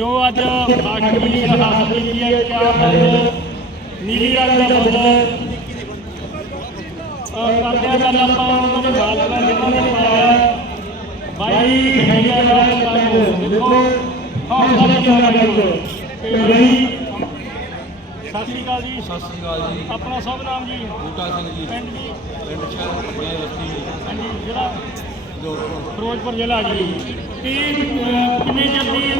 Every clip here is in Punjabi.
ਜੋ ਅੱਜ ਆਖਰੀ ਹਾਸਲੀ ਹੈ ਕਾਹਰ ਨੀਲੀ ਰੰਗ ਦਾ ਬੱਦਲ ਅਰਦਾਸ ਦਾ ਲੱਪਾ ਉਹਨਾਂ ਦੇ ਨਾਲ ਦਾ ਜਿਹਨਾਂ ਨੇ ਪਾਇਆ ਬਾਈ ਹੈਗਾ ਰਾਜ ਕਾਹਰ ਹਾਂ ਸਾਰੇ ਕਿਉਂ ਨਾ ਕਰਦੇ ਬਈ ਸਾਸਿਕਾ ਜੀ ਸਾਸਿਕਾ ਜੀ ਆਪਣਾ ਸਭ ਨਾਮ ਜੀ ਬੂਟਾ ਸਿੰਘ ਜੀ ਪਿੰਡ ਜੀ ਪਿੰਡ ਸ਼ਹਿਰ ਮੈਂ ਰਸੀ ਜਿਹੜਾ ਫਿਰੋਜ਼ਪੁਰ ਜ਼ਿਲ੍ਹਾ ਜੀ ਕੀ ਕਿੰਨੇ ਜੱਦੀ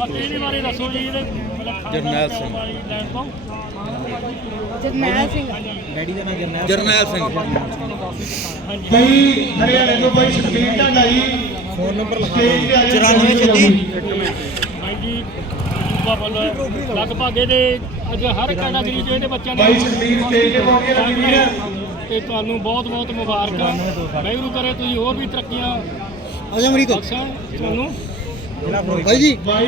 ਜਰਨੈਲ ਸਿੰਘ ਜਰਨੈਲ ਸਿੰਘ ਡੈਡੀ ਦਾ ਨਾਮ ਜਰਨੈਲ ਸਿੰਘ ਜਰਨੈਲ ਸਿੰਘ ਕੀ ਹਰਿਆਣੇ ਤੋਂ ਬਾਈ ਦਾ ਢਾਈ ਫੋਨ ਨੰਬਰ ਲਖਾ 94 36 ਹਾਂਜੀ ਉੱਪਰ ਵੱਲੋਂ ਲਗਭਗ ਇਹਦੇ ਅੱਜ ਹਰ ਕੈਟਾਗਰੀ ਦੇ ਇਹਦੇ ਬੱਚਿਆਂ ਨੇ ਬਾਈ ਸਪੀਡ ਤੇ ਤੇ ਤੁਹਾਨੂੰ ਬਹੁਤ ਬਹੁਤ ਮੁਬਾਰਕਾਂ ਬੈਗਰੂ ਕਰੇ ਤੁਸੀਂ ਹੋਰ ਵੀ ਤਰੱਕੀਆਂ ਅਜਾ ਅਮਰੀਕਾ ਤੁਹਾਨੂੰ ਬਾਈ ਜੀ